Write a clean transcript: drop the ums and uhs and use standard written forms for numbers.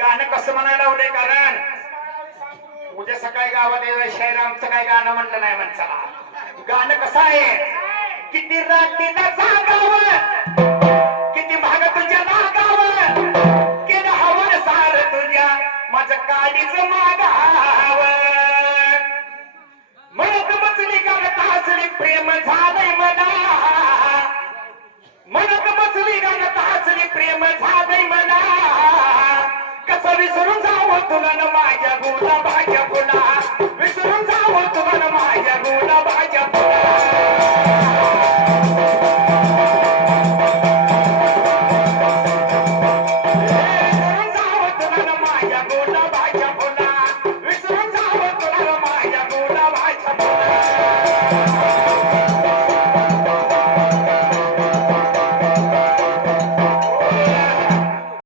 गाणं कसं म्हणायला लावलंय कारण उद्या सकाळी गावात यायला शायरामचं काय गाणं म्हणलं नाही माणसाला. गाणं कसं आहे, किती रात्रीला जागावं किती भाग तुझ्या लागावं केलं हवं सार तुझ्या माझं काळीच मागावं म्हणत मचली गाणं तासली प्रेम झालंय मला म्हणत मचली गाणं तासली प्रेम झालंय मला कसं विसरून जावं तुला न माझ्या गुला भाग्य